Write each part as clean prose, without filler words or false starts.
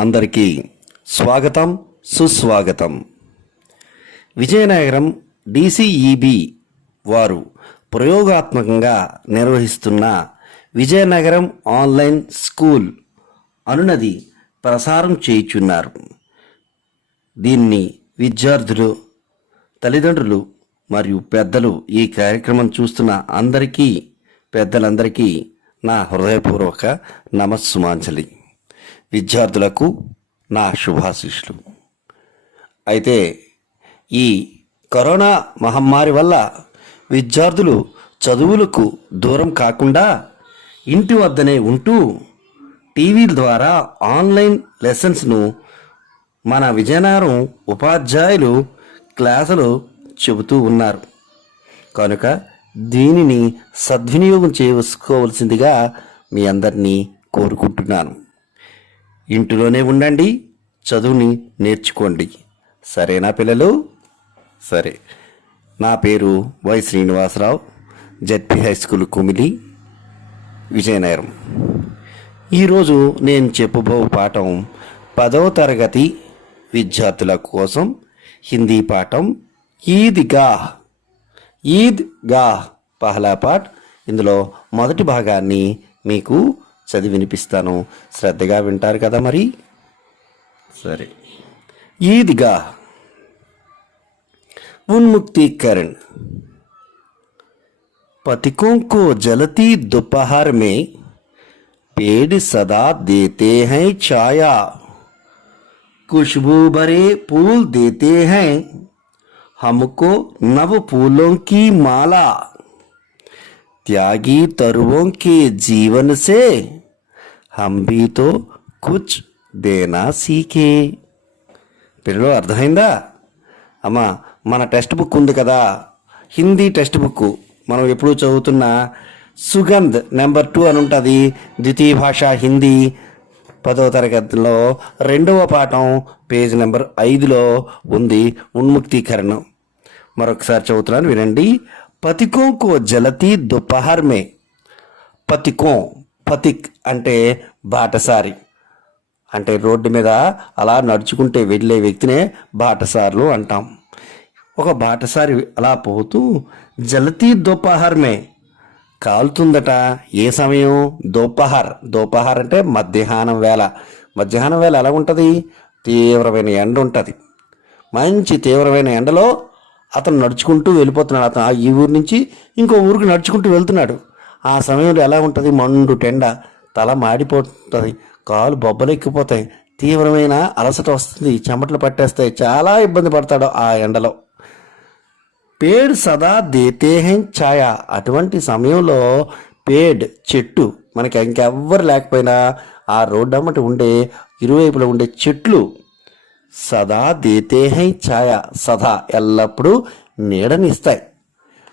అందరికీ స్వాగతం సుస్వాగతం. విజయనగరం డిసిఈబి వారు ప్రయోగాత్మకంగా నిర్వహిస్తున్న విజయనగరం ఆన్లైన్ స్కూల్ అనునది ప్రసారం చేయుచున్నారు. దీన్ని విద్యార్థులు, తల్లిదండ్రులు మరియు పెద్దలు ఈ కార్యక్రమం చూస్తున్న అందరికీ, పెద్దలందరికీ నా హృదయపూర్వక నమస్సుమాంజలి. విద్యార్థులకు నా శుభాశీస్సులు. అయితే ఈ కరోనా మహమ్మారి వల్ల విద్యార్థులు చదువులకు దూరం కాకుండా ఇంటి వద్దనే ఉంటూ టీవీల ద్వారా ఆన్లైన్ లెసన్స్ను మన విజయనగరం ఉపాధ్యాయులు క్లాసులు చెబుతూ ఉన్నారు. కనుక దీనిని సద్వినియోగం చేసుకోవలసిందిగా మీ అందరినీ కోరుకుంటున్నాను. ఇంటిలోనే ఉండండి, చదువుని నేర్చుకోండి. సరేనా పిల్లలు? సరే. నా పేరు Y Srinivasarao, ZP high school Kumili, Vizianagaram. ఈరోజు నేను చెప్పబో పాఠం 10వ తరగతి విద్యార్థుల కోసం హిందీ పాఠం ఈద్ గాహ్ పహలా పాఠ్. ఇందులో మొదటి భాగాన్ని మీకు చదివి వినిపిస్తాను. శ్రద్ధగా వింటారు కదా మరి? సరే. ఈద్ గాహ్. उन्मुक्तीकरण. पथिकों को जलती दोपहर में पेड़ सदा देते हैं छाया, खुशबू भरे फूल देते हैं हमको नव फूलों की माला, त्यागी तरुओं के जीवन से हम भी तो कुछ देना सीखे. పిల్లలు అర్థమైందా? అమ్మా, మన టెక్స్ట్ బుక్ ఉంది కదా, హిందీ టెక్స్ట్ బుక్ మనం ఎప్పుడు చదువుతున్న సుగంధ్ నెంబర్ 2 అని ఉంటుంది. ద్వితీయ భాష హిందీ 10వ తరగతిలో 2వ పాఠం పేజ్ నెంబర్ 5లో ఉంది ఉన్ముక్తీకరణం. మరొకసారి చదువుతున్నాను, వినండి. పథికోं को जलती दोपहर में. పథికోं, పథిక్ అంటే బాటసారి, అంటే రోడ్డు మీద అలా నడుచుకుంటే వెళ్ళే వ్యక్తినే బాటసారులు అంటాం. ఒక బాటసారి అలా పోతూ జలతీ దోపహర్మే, కాలుతుందట. ఏ సమయం? దోపహర్ అంటే మధ్యాహ్నం వేళ. మధ్యాహ్నం వేళ ఎలా ఉంటుంది? తీవ్రమైన ఎండ ఉంటుంది. మంచి తీవ్రమైన ఎండలో అతను నడుచుకుంటూ వెళ్ళిపోతున్నాడు. అతను ఈ ఊరు నుంచి ఇంకో ఊరికి నడుచుకుంటూ వెళ్తున్నాడు. ఆ సమయంలో ఎలా ఉంటుంది? మండు టెండ, తల మాడిపోతుంది, కాలు బొబ్బలు ఎక్కిపోతాయి, తీవ్రమైన అలసట వస్తుంది, చెమటలు పట్టేస్తాయి, చాలా ఇబ్బంది పడతాడు ఆ ఎండలో. పేడ్ సదా దేతే హెన్ ఛాయా. అటువంటి సమయంలో పేడ్ చెట్టు, మనకి ఇంకెవ్వరు లేకపోయినా ఆ రోడ్డు అమ్మటి ఉండే ఇరువైపులో ఉండే చెట్లు సదా దేతే హెన్ ఛాయా, సదా ఎల్లప్పుడూ నీడనిస్తాయి.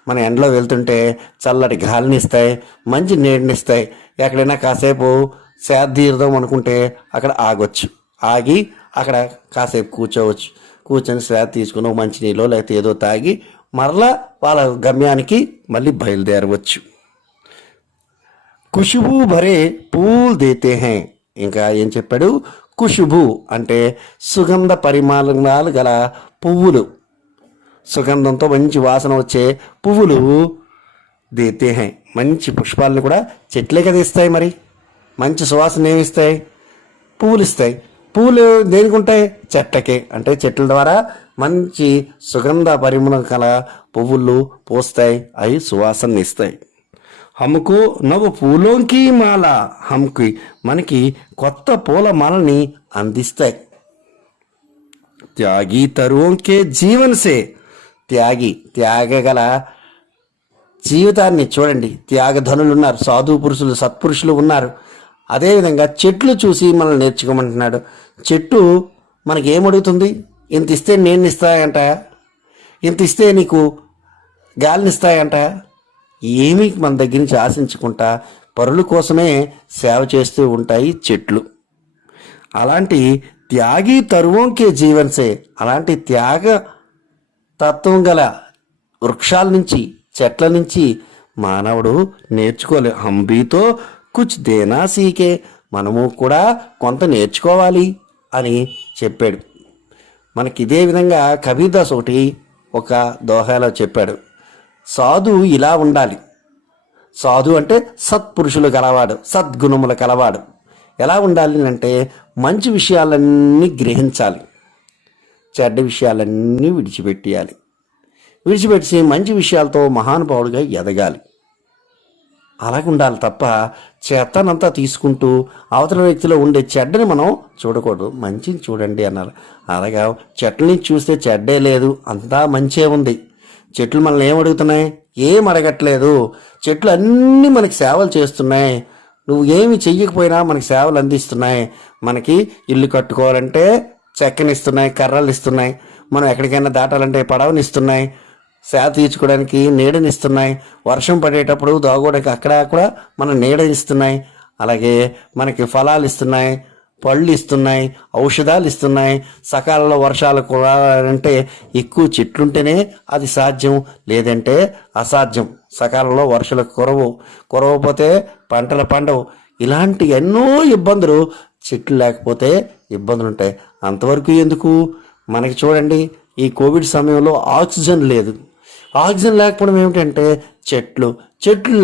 మన ఎండలో వెళ్తుంటే చల్లటి గాలిని ఇస్తాయి, మంచి నీడనిస్తాయి. ఎక్కడైనా కాసేపు సేద తీరుదాం అనుకుంటే అక్కడ ఆగొచ్చు, ఆగి అక్కడ కాసేపు కూర్చోవచ్చు. కూర్చొని సేద తీసుకుని మంచి నీళ్ళు లేకపోతే ఏదో తాగి మరలా వాళ్ళ గమ్యానికి మళ్ళీ బయలుదేరవచ్చు. ఖుష్బూ భరే పూల్ దేతే హే. ఇంకా ఏం చెప్పాడు? ఖుష్బూ అంటే సుగంధ పరిమాణాలు గల పువ్వులు, సుగంధంతో మంచి వాసన వచ్చే పువ్వులు దేతే హే. మంచి పుష్పాలను కూడా చెట్లే కదా ఇస్తాయి. మరి మంచి సువాసన ఏమి ఇస్తాయి? పువ్వులు ఇస్తాయి. పువ్వులు దేనికి ఉంటాయి? చెట్లకే. అంటే చెట్ల ద్వారా మంచి సుగంధ పరిమళం కల పువ్వులు పూస్తాయి, అవి సువాసన ఇస్తాయి. హమ్కు నవ పూలోంకి మాల. హమ్కి మనకి కొత్త పూల మాలని అందిస్తాయి. త్యాగి తరువుంకే జీవన్సే. త్యాగగల జీవితాన్ని చూడండి. త్యాగధనులు ఉన్నారు, సాధు పురుషులు, సత్పురుషులు ఉన్నారు. అదేవిధంగా చెట్లు చూసి మనల్ని నేర్చుకోమంటున్నాడు. చెట్టు మనకి ఏమడుగుతుంది? ఇంత ఇస్తే నేను ఇస్తాయంట, ఇంత ఇస్తే నీకు గాలిని ఇస్తాయంట. ఏమీ మన దగ్గర నుంచి ఆశించుకుంటా పరుల కోసమే సేవ చేస్తూ ఉంటాయి చెట్లు. అలాంటి త్యాగి తరువుంకే జీవన్సే, అలాంటి త్యాగ తత్వం గల వృక్షాల నుంచి, చెట్ల నుంచి మానవుడు నేర్చుకోలే. హంబీతో కుచ్ దేనా సీకే. మనము కూడా కొంత నేర్చుకోవాలి. అని చెప్పాడు. మనకి ఇదే విధంగా కబీర్దాస్ ఒకటి ఒక దోహాలో చెప్పాడు, సాధు ఇలా ఉండాలి. సాధు అంటే సత్పురుషులు కలవాడు, సద్గుణములు కలవాడు. ఎలా ఉండాలి అంటే మంచి విషయాలన్నీ గ్రహించాలి, చెడ్డ విషయాలన్నీ విడిచిపెట్టి మంచి విషయాలతో మహానుభావుడిగా ఎదగాలి. అలాగే ఉండాలి తప్ప చెత్తనంతా తీసుకుంటూ అవతల వ్యక్తిలో ఉండే చెడ్డని మనం చూడకూడదు, మంచిని చూడండి అన్నారు. అలాగా చెట్లని చూస్తే చెడ్డే లేదు, అంతా మంచే ఉంది. చెట్లు మనల్ని ఏం అడుగుతున్నాయి? ఏం అడగట్లేదు. చెట్లు అన్నీ మనకి సేవలు చేస్తున్నాయి. నువ్వు ఏమి చెయ్యకపోయినా మనకి సేవలు అందిస్తున్నాయి. మనకి ఇల్లు కట్టుకోవాలంటే చెక్కనిస్తున్నాయి, కర్రలు ఇస్తున్నాయి. మనం ఎక్కడికైనా దాటాలంటే పడవనిస్తున్నాయి. సేద తీర్చుకోవడానికి నీడనిస్తున్నాయి. వర్షం పడేటప్పుడు దాగోడానికి అక్కడ కూడా మన నీడనిస్తున్నాయి. అలాగే మనకి ఫలాలు ఇస్తున్నాయి, పళ్ళు ఇస్తున్నాయి, ఔషధాలు ఇస్తున్నాయి. సకాలంలో వర్షాలు కురాలంటే ఎక్కువ చెట్లుంటేనే అది సాధ్యం, లేదంటే అసాధ్యం. సకాలంలో వర్షాలు కురవకపోతే పంటలు పండవు. ఇలాంటి ఎన్నో ఇబ్బందులు, చెట్లు లేకపోతే ఇబ్బందులు ఉంటాయి. అంతవరకు ఎందుకు? మనకి చూడండి, ఈ కోవిడ్ సమయంలో ఆక్సిజన్ లేదు. ఆక్సిజన్ లేకపోవడం ఏమిటంటే చెట్లు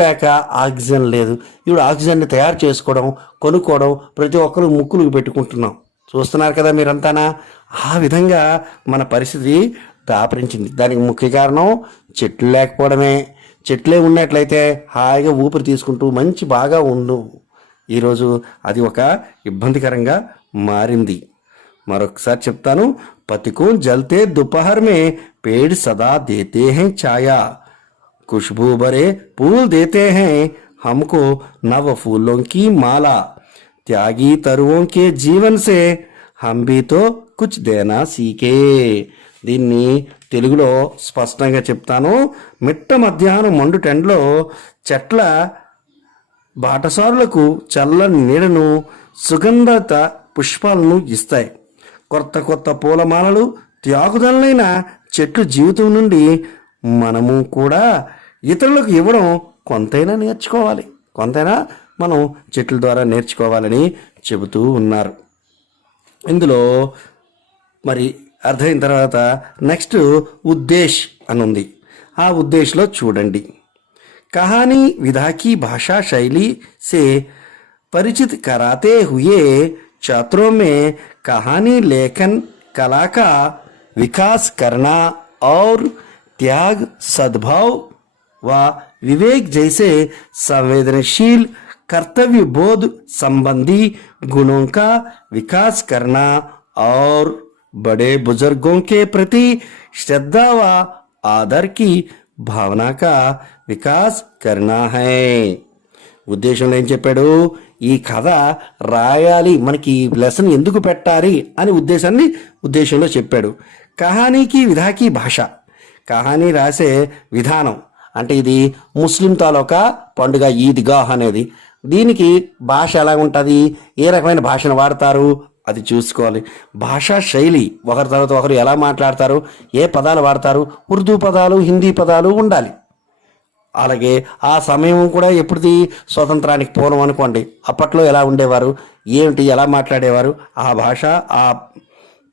లేక ఆక్సిజన్ లేదు. ఇప్పుడు ఆక్సిజన్ని తయారు చేసుకోవడం, కొనుక్కోవడం, ప్రతి ఒక్కరు ముక్కులకు పెట్టుకుంటున్నాం. చూస్తున్నారు కదా మీరంతానా. ఆ విధంగా మన పరిస్థితి దాపరించింది. దానికి ముఖ్య కారణం చెట్లు లేకపోవడమే. చెట్లే ఉన్నట్లయితే హాయిగా ఊపిరి తీసుకుంటూ మంచి బాగా ఉండు. ఈరోజు అది ఒక ఇబ్బందికరంగా మారింది. మరొకసారి చెప్తాను, పతికో జల్తే दोपहर में पेड़ सदा देते हैं छाया, खुशबू भरे फूल देते हैं हमको नव फूलों की माला, त्यागी तरुओं के जीवन से हम भी तो कुछ देना सीखे. దీన్ని తెలుగులో స్పష్టంగా చెప్తాను. మిట్ట మధ్యాహ్నం మండు టెండలో చెట్ల బాటసారులకు చల్లని నీడను, సుగంధత పుష్పాలను ఇస్తాయి. కొత్త కొత్త పూలమాలలు, త్యాగుదలైన చెట్లు జీవితం నుండి మనము కూడా ఇతరులకు ఇవ్వడం కొంతైనా మనం చెట్ల ద్వారా నేర్చుకోవాలని చెబుతూ ఉన్నారు. ఇందులో మరి అర్థమైన తర్వాత నెక్స్ట్ ఉద్దేశ్ అని ఉంది. ఆ ఉద్దేశ్లో చూడండి, कहानी विधा की भाषा शैली से परिचित कराते हुए छात्रों में कहानी लेखन कला का विकास करना और त्याग, सद्भाव व विवेक जैसे संवेदनशील कर्तव्य बोध संबंधी गुणों का विकास करना और बड़े बुजुर्गों के प्रति श्रद्धा व आदर की భావన కా వికాస్ కర్నా హై. ఉద్దేశంలో ఏం చెప్పాడు? ఈ కథ రాయాలి, మనకి ఈ లెసన్ ఎందుకు పెట్టాలి అని ఉద్దేశంలో చెప్పాడు. కహానీకి విధాకి భాష, కహానీ రాసే విధానం అంటే ఇది ముస్లిం తాలూకా పండుగ ఈద్గాహ్ అనేది. దీనికి భాష ఎలా ఉంటుంది, ఏ రకమైన భాషను వాడతారు అది చూసుకోవాలి. భాషా శైలి, ఒకరి తర్వాత ఒకరు ఎలా మాట్లాడతారు, ఏ పదాలు వాడతారు, ఉర్దూ పదాలు, హిందీ పదాలు ఉండాలి. అలాగే ఆ సమయం కూడా ఎప్పుడుది, స్వతంత్రానికి పూర్వం అనుకోండి. అప్పట్లో ఎలా ఉండేవారు, ఏమిటి, ఎలా మాట్లాడేవారు, ఆ భాష ఆ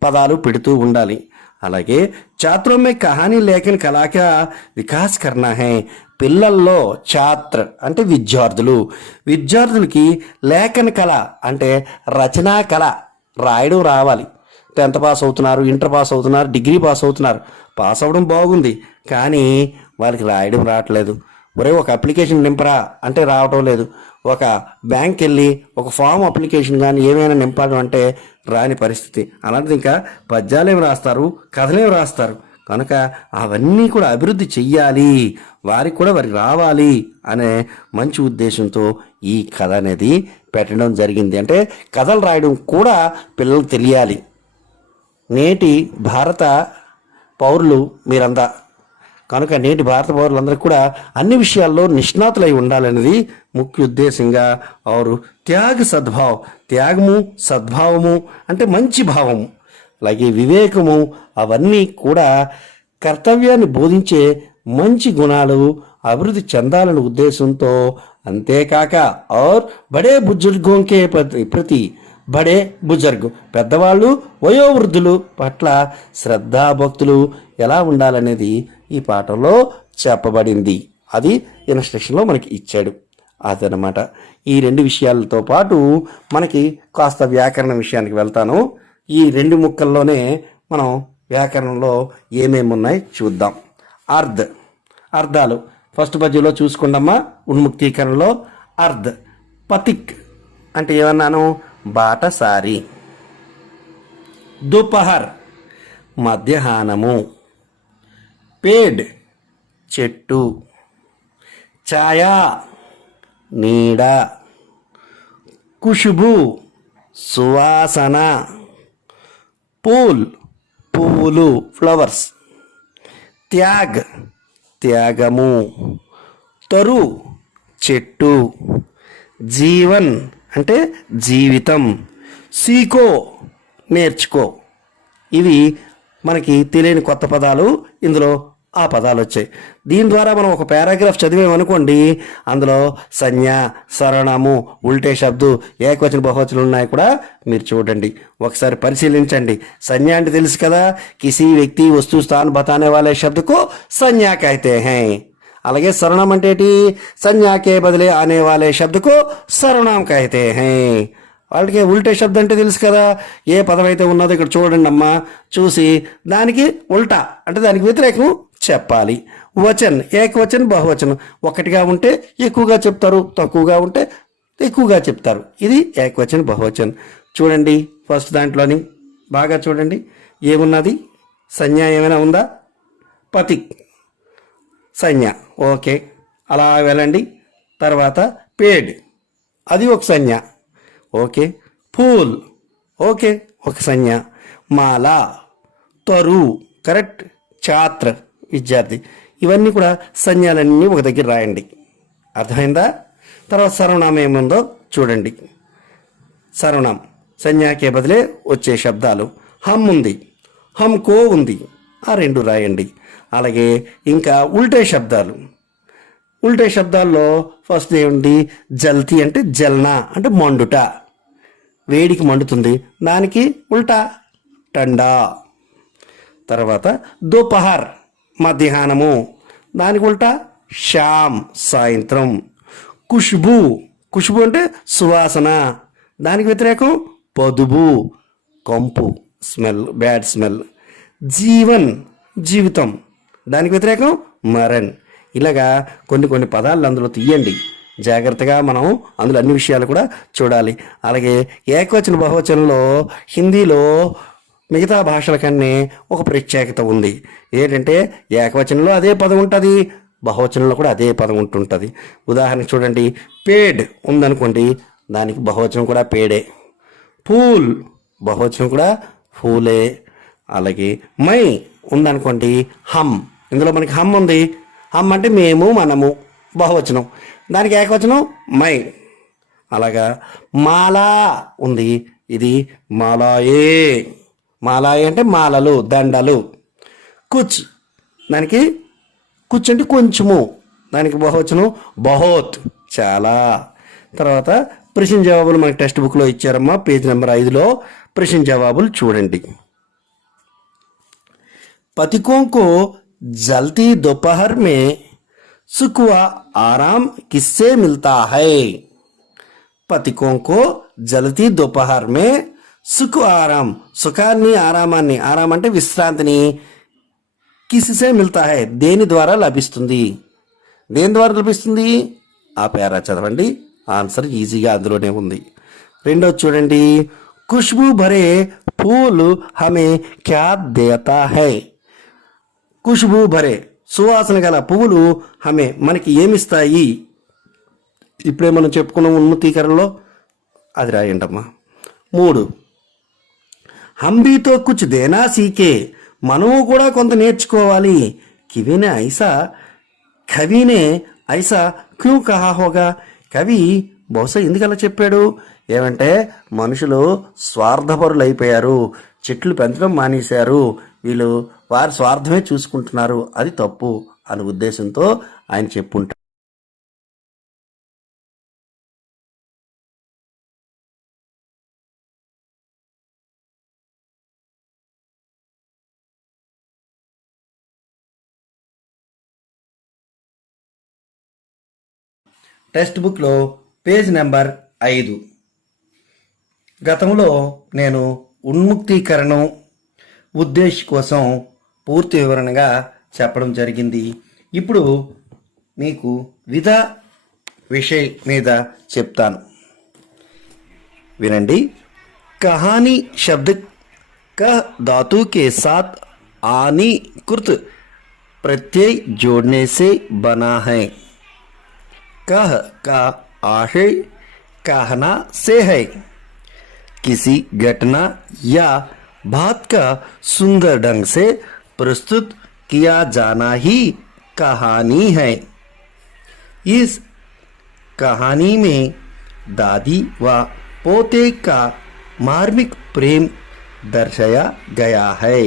పదాలు పెడుతూ ఉండాలి. అలాగే ఛాత్రోं में कहानी लेखन कला का विकास करना है. పిల్లల్లో ఛాత్ర అంటే విద్యార్థులకి లేఖన కళ అంటే రచనా కళ, రాయడం రావాలి. 10th పాస్ అవుతున్నారు, ఇంటర్ పాస్ అవుతున్నారు, డిగ్రీ పాస్ అవుతున్నారు. పాస్ అవ్వడం బాగుంది, కానీ వాళ్ళకి రాయడం రావట్లేదు. ఒరే ఒక అప్లికేషన్ నింపరా అంటే రావటం లేదు. ఒక బ్యాంక్ వెళ్ళి ఒక ఫామ్ అప్లికేషన్ కానీ ఏమైనా నింపడం అంటే రాని పరిస్థితి. అలాంటిది ఇంకా పద్యాలేమి రాస్తారు, కథలేమి రాస్తారు. కనుక అవన్నీ కూడా అభివృద్ధి చెయ్యాలి, వారికి కూడా వారికి రావాలి అనే మంచి ఉద్దేశంతో ఈ కథ అనేది పెట్టడం జరిగింది. అంటే కథలు రాయడం కూడా పిల్లలకు తెలియాలి. నేటి భారత పౌరులు మీరంతా, కనుక నేటి భారత పౌరులందరికీ కూడా అన్ని విషయాల్లో నిష్ణాతులై ఉండాలనేది ముఖ్య ఉద్దేశంగా. ఆరు త్యాగ సద్భావ్, త్యాగము సద్భావము అంటే మంచి భావము, అలాగే వివేకము, అవన్నీ కూడా కర్తవ్యాన్ని బోధించే మంచి గుణాలు అభివృద్ధి చెందాలనే ఉద్దేశంతో. అంతేకాక और बड़े बुजुर्गों के प्रति బడే బుజర్గ్ పెద్దవాళ్ళు వయోవృద్ధులు పట్ల శ్రద్ధాభక్తులు ఎలా ఉండాలనేది ఈ పాఠంలో చెప్పబడింది. అది ఇన్స్ట్రక్షన్లో మనకి ఇచ్చాడు. అదనమాట. ఈ రెండు విషయాలతో పాటు మనకి కాస్త వ్యాకరణ విషయానికి వెళ్తాను. ఈ రెండు ముక్కల్లోనే మనం వ్యాకరణంలో ఏమేమి ఉన్నాయి చూద్దాం. అర్థాలు ఫస్ట్ పద్యంలో చూసుకుందామా. ఉన్ముక్తీకరణలో పతిక్ అంటే ఏమన్నాను, బాటసారి. దుపహర్ మధ్యాహ్నము. పేడ్ చెట్టు. ఛాయా నీడ. ఖుష్బూ సువాసన. పూల్ పువ్వులు ఫ్లవర్స్. త్యాగ్ త్యాగము. తరు చెట్టు. జీవన్ అంటే జీవితం. సీకో నేర్చుకో. ఇవి మనకి తెలియని కొత్త పదాలు, ఇందులో ఆ పదాలు వచ్చాయి. దీని ద్వారా మనం ఒక పారాగ్రాఫ్ చదివామనుకోండి, అందులో సంజ్ఞ, సరణము, ఉల్టే శబ్దు, ఏకవచన బహువచనం ఉన్నాయి కూడా మీరు చూడండి, ఒకసారి పరిశీలించండి. సంజ్ఞ అంటే తెలుసు కదా, కిసి వ్యక్తి వస్తు స్థాన్ బతానే వాలే శబ్దకు సంజ్ఞా కహతే హై. అలాగే సరణం అంటే ఏంటి, సంజ్ఞాకే బదిలే ఆనే వాలే శబ్దకు సరణం కహతే హై. వాళ్ళకి ఉల్టే శబ్దం అంటే తెలుసు కదా, ఏ పదం అయితే ఉన్నదో ఇక్కడ చూడండి అమ్మా, చూసి దానికి ఉల్టా అంటే దానికి వ్యతిరేకం చెప్పాలి. వచన్ ఏకవచన్ బహువచనం, ఒకటిగా ఉంటే ఎక్కువగా చెప్తారు, తక్కువగా ఉంటే ఎక్కువగా చెప్తారు. ఇది ఏకవచన్ బహువచన్. చూడండి ఫస్ట్ దాంట్లోని బాగా చూడండి ఏమున్నది, సంజ్ఞ ఏమైనా ఉందా, పతిక్ సంజ్ఞ, ఓకే అలా వెళ్ళండి. తర్వాత పేడ్ అది ఒక సంజ్ఞ, ఓకే. ఫూల్ ఓకే ఒక సంజ్ఞ. మాల తరు కరెక్ట్. ఛాత్ర విద్యార్థి. ఇవన్నీ కూడా సంజ్ఞలన్నీ ఒక దగ్గర రాయండి, అర్థమైందా. తర్వాత సర్వనామం ఏముందో చూడండి. సర్వనామం సంజ్ఞాకే బదిలే వచ్చే శబ్దాలు. హమ్ ఉంది, హమ్కో ఉంది, ఆ రెండు రాయండి. అలాగే ఇంకా ఉల్టే శబ్దాలు. ఉల్టే శబ్దాల్లో ఫస్ట్ ఏమిటి, జల్తీ అంటే జల్నా అంటే మండుట, వేడికి మండుతుంది, దానికి ఉల్టా టండా. తర్వాత దోపహర్ మధ్యాహ్నము, దానికి ఉల్టా షామ్ సాయంత్రం. ఖుష్బూ ఖుష్బూ అంటే సువాసన, దానికి వ్యతిరేకం పదుబు కంపు స్మెల్, బ్యాడ్ స్మెల్. జీవన్ జీవితం, దానికి వ్యతిరేకం మరణ్. ఇలాగా కొన్ని పదాలు అందులో తీయండి జాగ్రత్తగా, మనం అందులో అన్ని విషయాలు కూడా చూడాలి. అలాగే ఏకవచన బహువచనంలో హిందీలో మిగతా భాషల కన్నా ఒక ప్రత్యేకత ఉంది. ఏంటంటే ఏకవచనంలో అదే పదం ఉంటుంది, బహువచనంలో కూడా అదే పదం ఉంటుంటుంది. ఉదాహరణకు చూడండి, పేడ్ ఉందనుకోండి, దానికి బహువచనం కూడా పేడే. పూల్ బహువచనం కూడా ఫూలే. అలాగే మై ఉందనుకోండి, హమ్, ఇందులో మనకి హమ్ ఉంది, హమ్ అంటే మేము మనము బహువచనం, దానికి ఏకవచనం మై. అలాగా మాలా ఉంది, ఇది మాలాయే, మాలాయే అంటే మాలలు దండలు. కుచ్ దానికి కుచ్ అంటే కొంచెము, దానికి బహువచనం బహోత్ చాలా. తర్వాత ప్రశ్న జవాబులు మనకి టెక్స్ట్ బుక్లో ఇచ్చారమ్మా, పేజ్ నెంబర్ 5లో ప్రశ్న జవాబులు చూడండి. पथिकों को जलती दोपहर में सुख व आराम किससे मिलता है. पथिकों को जलती दोपहर में सुख आराम, సుఖాన్ని ఆరామాన్ని, ఆరాం అంటే విశ్రాంతిని, కిస్సే మిల్తా హై దేని ద్వారా లభిస్తుంది, దేని ద్వారా లభిస్తుంది, ఆ పేరా చదవండి, ఆన్సర్ ఈజీగా అందులోనే ఉంది. రెండోది చూడండి, ఖుష్బూ భరే ఫూల్ హమే క్యా దేతా హై. ఖుష్బూ భరే సువాసన గల పువ్వులు హమే మనకి ఏమిస్తాయి. ఇప్పుడే మనం చెప్పుకున్న ఉన్ముక్తీకరణలో అది రాయండమ్మా. 3 హంబీతో కుచ్ దేనా సీకే, మనము కూడా కొంత నేర్చుకోవాలి. కివినే ఐసా, కవినే ఐసా క్యూ కహా హోగా, కవి బహుశా ఎందుకలా చెప్పాడు, ఏమంటే మనుషులు స్వార్థపరులు అయిపోయారు, చెట్లు పెంచడం మానేశారు, వీళ్ళు వారి స్వార్థమే చూసుకుంటున్నారు, అది తప్పు అనే ఉద్దేశంతో ఆయన చెప్పుంటారు. టెక్స్ట్ బుక్లో పేజ్ నెంబర్ 5. గతంలో నేను ఉన్ముక్తీకరణం ఉద్దేశ కోసం పూర్తి వివరణగా చెప్పడం జరిగింది. ఇప్పుడు మీకు విధ విషయ మీద చెప్తాను, వినండి. कहानी शब्द कह धातु के साथ आनी कृत प्रत्यय जोड़ने से बना है. कह का आशय कहना से है. किसी घटना या बात का सुंदर ढंग से प्रस्तुत किया जाना ही कहानी है. इस कहानी में दादी व पोते का మార్మిక్ ప్రేమ్ దర్శయా గయా హై.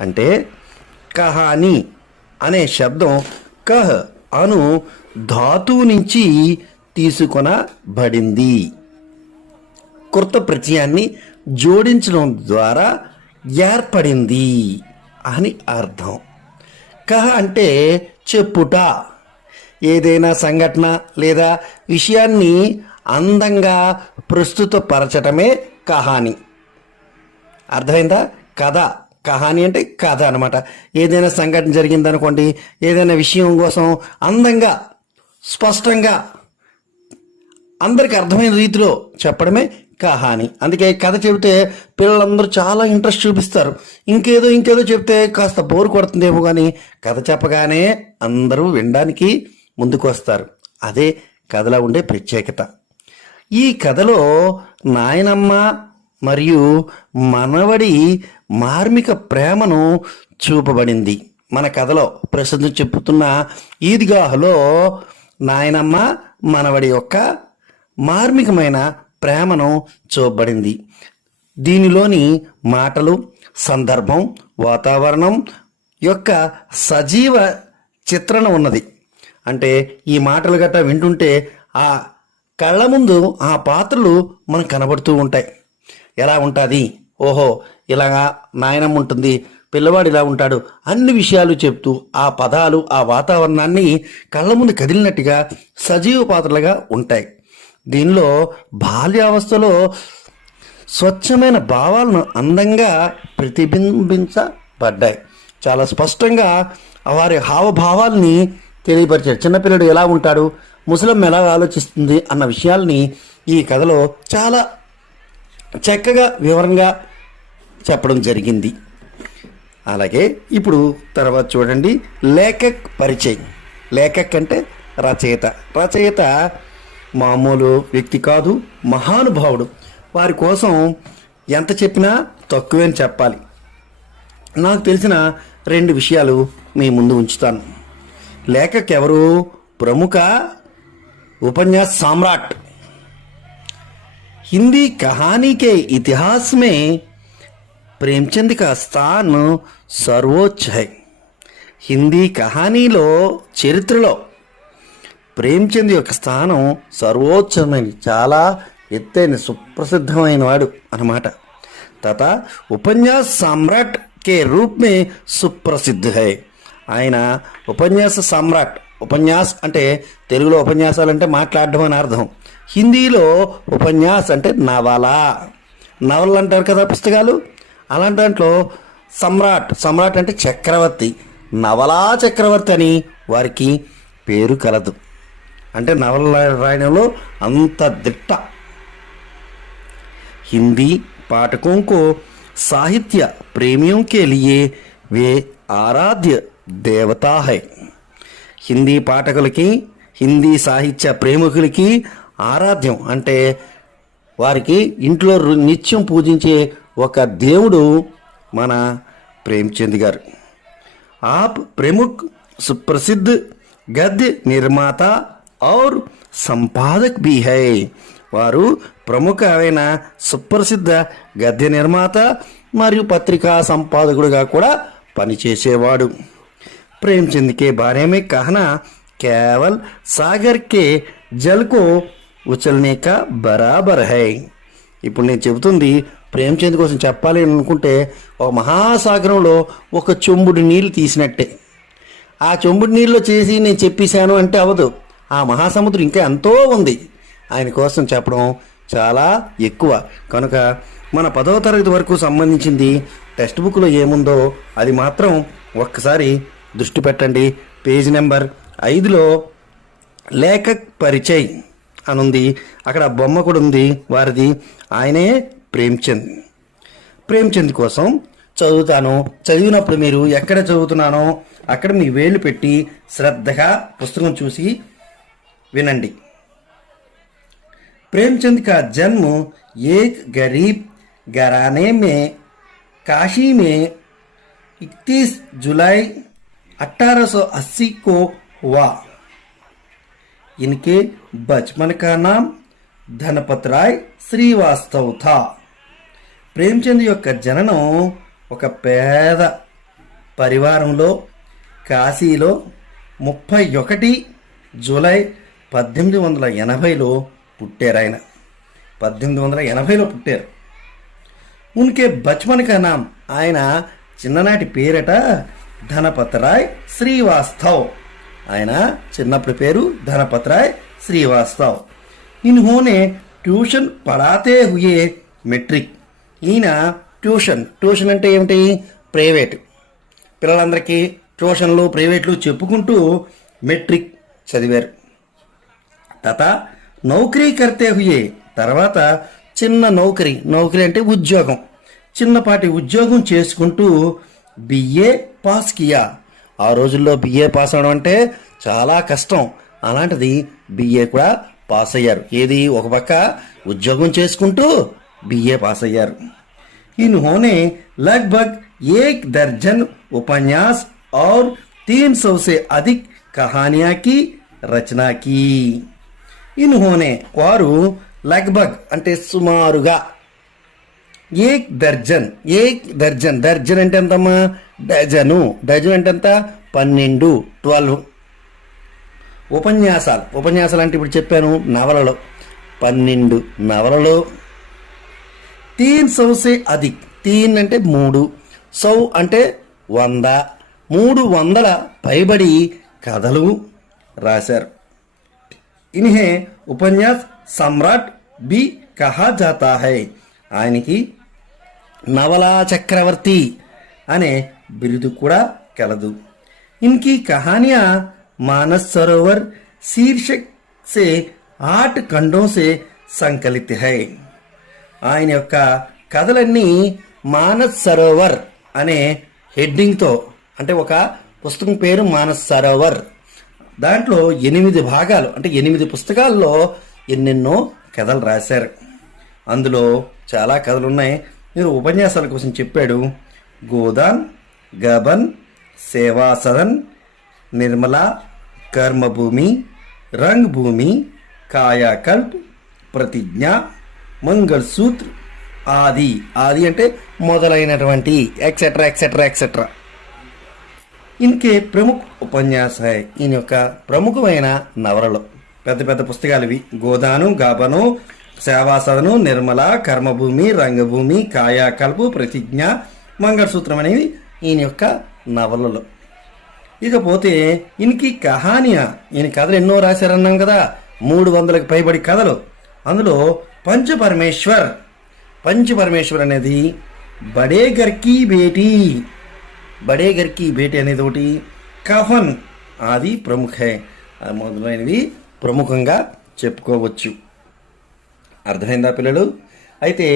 అంటే కహానీ అనే శబ్దం కహ్ అను ధాతువు నుంచి తీసుకొనబడింది. కృత ప్రత్యయాన్ని జోడించడం ద్వారా ఏర్పడింది అని అర్థం. కహ అంటే చెప్పుట, ఏదైనా సంఘటన లేదా విషయాన్ని అందంగా ప్రస్తుతపరచటమే కహాని. అర్థమైందా? కథ, కహాని అంటే కథ అనమాట. ఏదైనా సంఘటన జరిగిందనుకోండి, ఏదైనా విషయం కోసం అందంగా స్పష్టంగా అందరికి అర్థమైన రీతిలో చెప్పడమే కహాని. అందుకే కథ చెబితే పిల్లలందరూ చాలా ఇంట్రెస్ట్ చూపిస్తారు. ఇంకేదో చెప్తే కాస్త బోర్ కొడుతుందేమో, కానీ కథ చెప్పగానే అందరూ వినడానికి ముందుకు వస్తారు. అదే కథలో ఉండే ప్రత్యేకత. ఈ కథలో నాయనమ్మ మరియు మనవడి మార్మిక ప్రేమను చూపబడింది. మన కథలో ప్రస్తుతం చెప్పుతున్న ఈద్గాహలో నాయనమ్మ మనవడి యొక్క మార్మికమైన ప్రేమను చూపబడింది. దీనిలోని మాటలు, సందర్భం, వాతావరణం యొక్క సజీవ చిత్రణ ఉన్నది. అంటే ఈ మాటలు గట్రా వింటుంటే ఆ కళ్ళ ముందు ఆ పాత్రలు మనకు కనబడుతూ ఉంటాయి. ఎలా ఉంటుంది, ఓహో ఇలాగా నాయనమ్మ ఉంటుంది, పిల్లవాడు ఇలా ఉంటాడు, అన్ని విషయాలు చెప్తూ ఆ పదాలు ఆ వాతావరణాన్ని కళ్ళ ముందు కదిలినట్టుగా సజీవ పాత్రలుగా ఉంటాయి. దీనిలో బాల్యావస్థలో స్వచ్ఛమైన భావాలను అందంగా ప్రతిబింబించబడ్డాయి. చాలా స్పష్టంగా వారి హావభావాల్ని తెలియపరిచారు. చిన్నపిల్లడు ఎలా ఉంటాడు, ముసలమ్మ ఎలా ఆలోచిస్తుంది అన్న విషయాల్ని ఈ కథలో చాలా చక్కగా వివరంగా చెప్పడం జరిగింది. అలాగే ఇప్పుడు తర్వాత చూడండి, లేఖక్ పరిచయం. లేఖక్ అంటే రచయిత. రచయిత మామూలు వ్యక్తి కాదు, మహానుభావుడు. వారి కోసం ఎంత చెప్పినా తక్కువే అని చెప్పాలి. నాకు తెలిసిన 2 విషయాలు మీ ముందు ఉంచుతాను. లేఖక్ ఎవరు? ప్రముఖ उपन्यास सम्राट. हिंदी कहानी के इतिहास में प्रेमचंद का स्थान सर्वोच्च है. హిందీ కహానీలో చరిత్రలో ప్రేమ్చంద్ యొక్క స్థానం సర్వోచ్చమైనది, చాలా ఎత్తైన సుప్రసిద్ధమైన వాడు అన్నమాట. తథా ఉపన్యాస్ సమ్రాట్ కే రూప్ మే సుప్రసిద్ధ హై. ఆయన ఉపన్యాస సమ్రాట్. ఉపన్యాస్ అంటే తెలుగులో ఉపన్యాసాలు అంటే మాట్లాడడం అని అర్థం. హిందీలో ఉపన్యాస్ అంటే నవలలు అంటారు కదా పుస్తకాలు. అలాంటి దాంట్లో సమ్రాట్, సమ్రాట్ అంటే చక్రవర్తి, నవలా చక్రవర్తి అని వారికి పేరు కలదు. అంటే నవల రాయడంలో అంత దిట్ట. హిందీ पाठकों को साहित्य प्रेमियों के लिए वे आराध्य देवता है. హిందీ పాఠకులకి, హిందీ సాహిత్య ప్రేమికులకి ఆరాధ్యం అంటే వారికి ఇంట్లో నిత్యం పూజించే ఒక దేవుడు మన ప్రేమ్చంద్ గారు. आप प्रमुख सुप्रसिद्ध गद्य निर्माता और संपादक भी है. వారు ప్రముఖ అయిన సుప్రసిద్ధ గద్య నిర్మాత మరియు పత్రికా సంపాదకుడిగా కూడా పనిచేసేవాడు. प्रेमचंद के बारे में कहना केवल सागर के जल को उछलने का बराबर है. ఇప్పుడు నేను చెబుతుంది ప్రేమ్చంద్ కోసం చెప్పాలి అనుకుంటే ఒక మహాసాగరంలో ఒక చెంబుడు నీళ్ళు తీసినట్టే. ఆ చెంబుడు నీళ్ళలో చేసి నేను చెప్పేశాను అంటే అవదు. ఆ మహాసముద్రం ఇంకా ఎంతో ఉంది. ఆయన కోసం చెప్పడం చాలా ఎక్కువ. కనుక మన 10వ తరగతి వరకు సంబంధించింది టెక్స్ట్ బుక్లో ఏముందో అది మాత్రం ఒక్కసారి దృష్టి పెట్టండి. పేజీ నెంబర్ 5లో లేఖక్ పరిచయ్ అనుంది. అక్కడ బొమ్మ కూడా ఉంది వారిది. ఆయనే ప్రేమ్చంద్. ప్రేమ్చంద్ కోసం చదువుతాను. చదివినప్పుడు మీరు ఎక్కడ చదువుతున్నానో అక్కడ మీ వేళ్ళు పెట్టి శ్రద్ధగా పుస్తకం చూసి వినండి. प्रेमचंद का जन्म एक गरीब घराने में काशी में 31 जुलाई 1880 को हुआ. इनके बचपन का नाम धनपत राय श्रीवास्तव था. ప్రేమ్చంద్ యొక్క జననం ఒక పేద పరివారంలో కాశీలో 31 జూలై 1880లో పుట్టారు. ఆయన 1880లో పుట్టారు. ఉన్కే బచ్పన్ కా నామ్, ఆయన చిన్ననాటి పేరట ధనపత్ రాయ్ శ్రీవాస్తవ్. ఆయన చిన్నప్పుడు పేరు ధనపత్ రాయ్ శ్రీవాస్తవ్. ఇన్హోనే ట్యూషన్ పడాతే హుయే మెట్రిక్. ఈయన ట్యూషన్ అంటే ఏమిటి? ప్రైవేట్ పిల్లలందరికీ ట్యూషన్లు ప్రైవేట్లు చెప్పుకుంటూ మెట్రిక్ చదివారు. తత నౌకరీ కర్తే హుయే, తర్వాత చిన్న నౌకరీ అంటే ఉద్యోగం, చిన్నపాటి ఉద్యోగం చేసుకుంటూ బిఏ పాస్ కియా. ఆ రోజుల్లో బిఏ పాస్ అవడం అంటే చాలా కష్టం. అలాంటిది బిఏ కూడా పాస్ అయ్యారు. ఏది? ఒక పక్క ఉద్యోగం చేసుకుంటూ బిఏ పాస్ అయ్యారు. इन्होंने लगभग 1 दर्जन उपन्यास और 300 से अधिक कहानियां की रचना की. इन्होंने వారు लगभग అంటే సుమారుగా एक दर्जन దర్జన్ అంటే ఎంతమ్మా? డజను అంటే ఎంత? 12 ఉపన్యాసాలు అంటే ఇప్పుడు చెప్పాను నవలలు, 12 నవలలు. 300 से अधिक, 3 అంటే 3, 100 అంటే 100, 300 పైబడి కథలు రాశారు. ఇన్హే ఉపన్యాస్ సమ్రాట్ బి కహా జాతా హై. ఆయనకి నవలా చక్రవర్తి అనే బిరుదు కూడా కలదు. ఇన్కి కహానియా మానస్ సరోవర్ శీర్షక్ సే 8 ఖండోं से సంకలిత హై. ఆయన యొక్క కథలన్నీ మానస్ సరోవర్ అనే హెడ్డింగ్తో, అంటే ఒక పుస్తకం పేరు మానస్ సరోవర్. దాంట్లో 8 భాగాలు, అంటే 8 పుస్తకాల్లో ఎన్నెన్నో కథలు రాశారు. అందులో చాలా కథలు ఉన్నాయి. మీరు ఉపన్యాసాల కోసం చెప్పాడు. గోదాన్, గబన్, సేవా సదన్, నిర్మలా, కర్మభూమి, రంగ్ భూమి, కాయాకల్ప్, ప్రతిజ్ఞ, మంగళసూత్ర, ఆది అంటే మొదలైనటువంటి ఎక్సెట్రా ఎక్సెట్రా ఎక్సెట్రా. ఇన్కే ప్రముఖ ఉపన్యాస. ఈయన యొక్క ప్రముఖమైన నవలలు పెద్ద పెద్ద పుస్తకాలు ఇవి. గోదాను, గాబను, సేవాసదను, నిర్మల, కర్మభూమి, రంగభూమి, కాయాకల్పు, ప్రతిజ్ఞ, మంగళసూత్రం అనేవి ఈయన యొక్క నవలలు. ఇకపోతే ఇన్కి కహానియా, ఈయన కథలు ఎన్నో రాశారన్నాం కదా, 300కి పైబడి కథలు. అందులో పంచపరమేశ్వర్ అనేది బడే ఘర్ కీ బేటీ అనేది ఒకటి. కఫన్ అది ప్రముఖ, మొదలైనవి ప్రముఖంగా చెప్పుకోవచ్చు. అర్థమైందా పిల్లలు? అయితే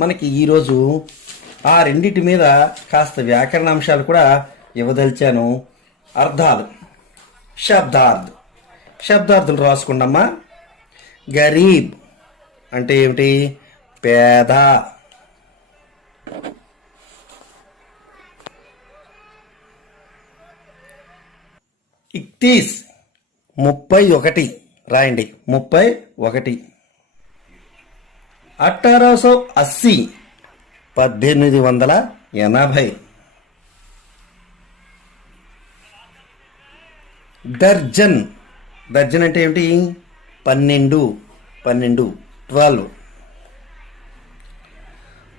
మనకి ఈరోజు ఆ రెండింటి మీద కాస్త వ్యాకరణ అంశాలు కూడా ఇవ్వదలిచాను. అర్థాలు, శబ్దార్థులు రాసుకుండమ్మా. గరీబ్ అంటే ఏమిటి? పేద. ఇక్తీస్ 31 రాయండి. 31. 1880 1880. దర్జన్ అంటే ఏమిటి? 12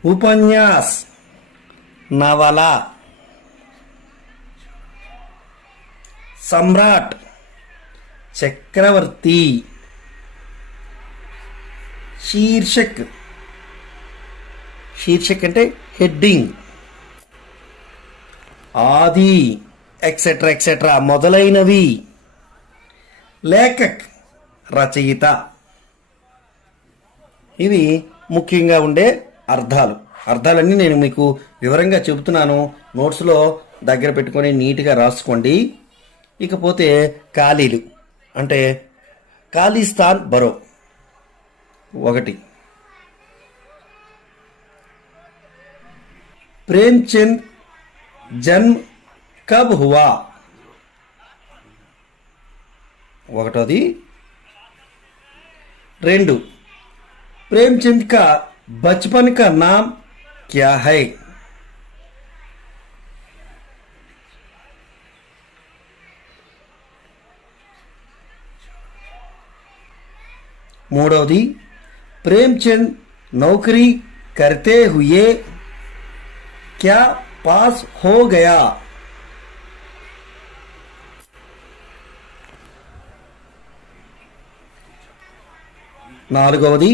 ఉపన్యాస్ నవల. సమ్రాట్ చక్రవర్తి. శీర్షక్, శీర్షక్ అంటే హెడ్డింగ్. ఆది, ఎక్సెట్రా ఎక్సెట్రా మొదలైనవి. లేఖక్, రచయిత. ఇవి ముఖ్యంగా ఉండే అర్థాలు. అర్థాలన్నీ నేను మీకు వివరంగా చెబుతున్నాను, నోట్స్లో దగ్గర పెట్టుకొని నీట్గా రాసుకోండి. ఇకపోతే ఖాళీలు అంటే ఖాళీస్థాన్ బరో. 1 ప్రేమ్చంద్ జన్మ్ కబ్ హువా. 1 2 प्रेमचंद का बचपन का नाम क्या है? 3 प्रेमचंद नौकरी करते हुए क्या पास हो गया? 4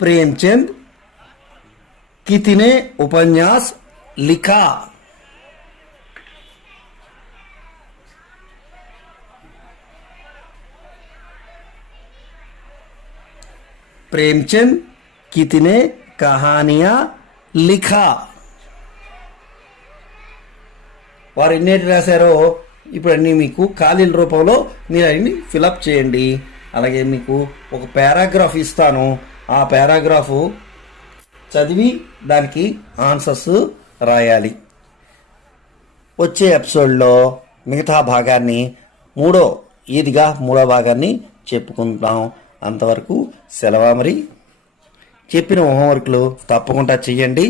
प्रेमचंद कितने उपन्यास लिखा? 'प्रेमचंद कितने कहानियां लिखा'. వారు ఎన్నేటి రాశారో ఇప్పుడు అన్నీ మీకు ఖాళీల రూపంలో మీరు అన్ని ఫిలప్ చేయండి. అలాగే మీకు ఒక పారాగ్రాఫ్ ఇస్తాను, ఆ పారాగ్రాఫు చదివి దానికి ఆన్సర్స్ రాయాలి. వచ్చే ఎపిసోడ్లో మిగతా భాగాన్ని మూడో భాగాన్ని చెప్పుకుంటాం. అంతవరకు సెలవా. మరి చెప్పిన హోంవర్క్లు తప్పకుండా చెయ్యండి,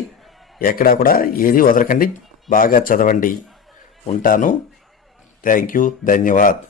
ఎక్కడా కూడా ఏది వదలకండి, బాగా చదవండి. ఉంటాను. Thank you, ధన్యవాద్.